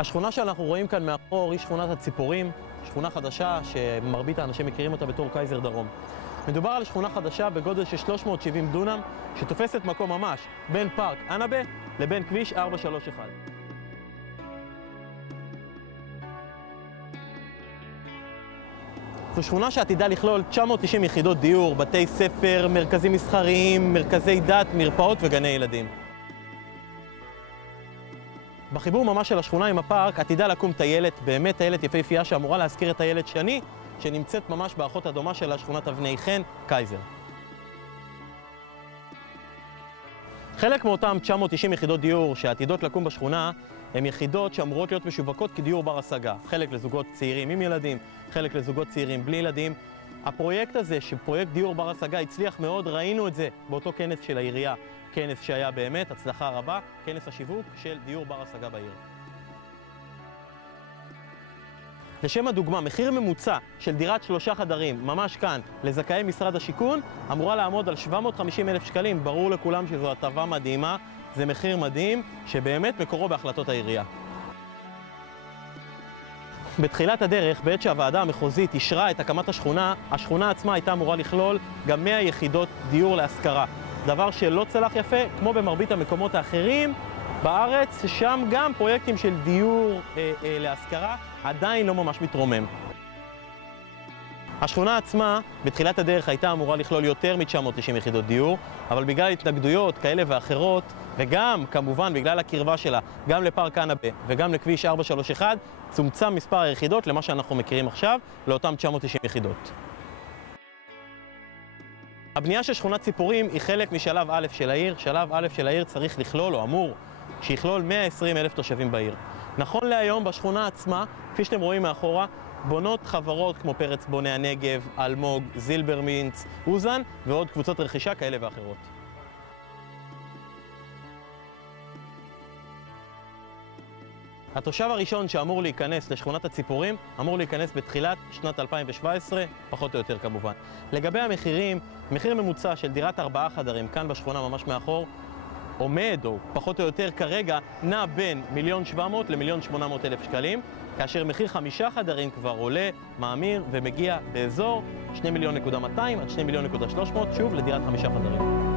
השכונה שאנחנו רואים כאן מאחור היא שכונת הציפורים, שכונה חדשה שמרבית האנשים מכירים אותה בתור קייזר דרום. מדובר על שכונה חדשה בגודל של 370 דונם, שתופסת מקום ממש בין פארק ענבה לבין כביש 431. זו שכונה שעתידה לכלול 990 יחידות דיור, בתי ספר, מרכזים מסחריים, מרכזי דת, מרפאות וגני ילדים. בחיבור ממש של השכונה עם הפארק עתידה לקום טיילת, באמת טיילת יפהפייה שאמורה להזכיר את טיילת שני, שנמצאת ממש באחות הדומה של שכונת אבני חן, קייזר. חלק מאותם 990 יחידות דיור שעתידות לקום בשכונה הן יחידות שאמורות להיות משווקות כדיור בר השגה. חלק לזוגות צעירים עם ילדים, חלק לזוגות צעירים בלי ילדים. הפרויקט הזה, שפרויקט דיור בר השגה, הצליח מאוד, ראינו את זה באותו כנס של העירייה, כנס שהיה באמת הצלחה רבה, כנס השיווק של דיור בר השגה בעיר. לשם הדוגמה, מחיר ממוצע של דירת 3 חדרים, ממש כאן, לזכאי משרד השיכון, אמורה לעמוד על 750,000 שקלים. ברור לכולם שזו הטבה מדהימה, זה מחיר מדהים שבאמת מקורו בהחלטות העירייה. בתחילת הדרך, בעת שהוועדה המחוזית אישרה את הקמת השכונה, השכונה עצמה הייתה אמורה לכלול גם 100 יחידות דיור להשכרה. דבר שלא צלח יפה, כמו במרבית המקומות האחרים בארץ, שם גם פרויקטים של דיור להשכרה עדיין לא ממש מתרומם. השכונה עצמה בתחילת הדרך הייתה אמורה לכלול יותר מ-990 יחידות דיור, אבל בגלל התנגדויות כאלה ואחרות, וגם כמובן בגלל הקרבה שלה גם לפארק ענבה וגם לכביש 431, צומצם מספר היחידות למה שאנחנו מכירים עכשיו, לאותם 990 יחידות. הבנייה של שכונת ציפורים היא חלק משלב א' של העיר. שלב א' של העיר צריך לכלול, או אמור, שיכלול 120,000 תושבים בעיר. נכון להיום בשכונה עצמה, כפי שאתם רואים מאחורה, בונות חברות כמו פרץ בוני הנגב, אלמוג, זילברמינץ, אוזן ועוד קבוצות רכישה כאלה ואחרות. התושב הראשון שאמור להיכנס לשכונת הציפורים אמור להיכנס בתחילת שנת 2017, פחות או יותר כמובן. לגבי המחירים, מחיר ממוצע של דירת 4 חדרים כאן בשכונה ממש מאחור עומד, או פחות או יותר כרגע, נע בין 1,700,000 ל1,800,000 שקלים, כאשר מחיר 5 חדרים כבר עולה, מאמיר ומגיע באזור 2,200,000 עד 2,300,000, שוב לדירת 5 חדרים.